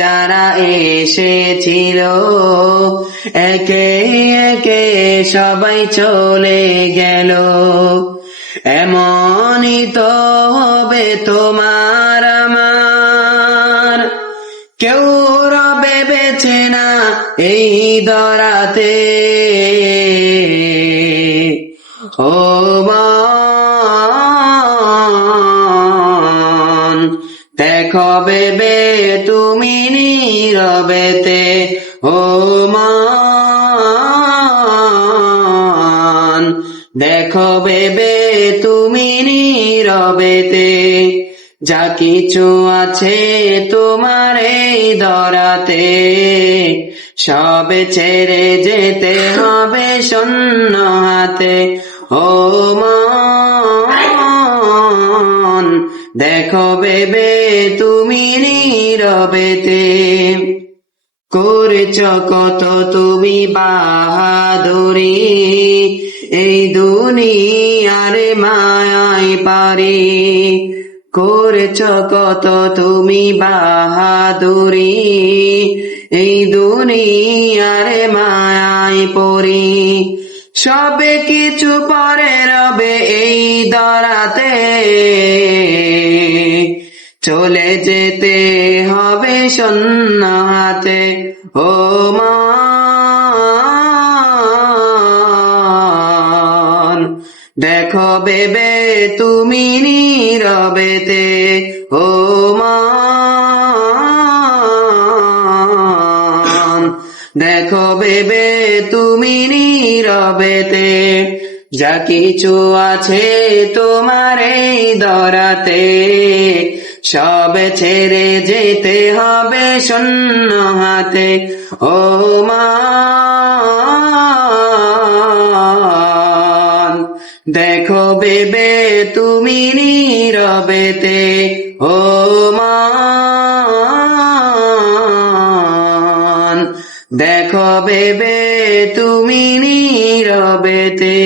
যারা এসেছিল, একে একে সবাই চলে গেল। এমনই তো হবে তোমার আমার। কেউ রবে বেছে না এই দরাতে। ও মন দেখো বেবে তুমি নীরবেতে, ও মন দেখো বেবে তুমি নীরবেতে, যা কিছু আছে তোমার এই দরাতে সবে ছেড়ে যেতে হবে শূন্য হাতে, ও মন দেখো বেবে, তুমি নীরবেতে। করেছ কত তুমি বাহাদুরি। এই দুনিয়ারে মায়াই পারি। করেছ কত তুমি বাহাদুরি। এই দুনিয়ারে মায়াই পরি। সবে কিছু পরে রবে এই দরাতে। চলে যেতে হবে শূন্য হাতে। ও মান দেখো বেবে, তুমি নীরবেতে। ও মান দেখো বেবে, তুমি নীরবেতে। যা কিছু আছে তোমার এই দরাতে, সবে ছেড়ে যেতে হবে শূন্য হাতে। ও মা, দেখো বেবে তুমি নীরবেতে। ও মান দেখো বেবে তুমি নীরবেতে।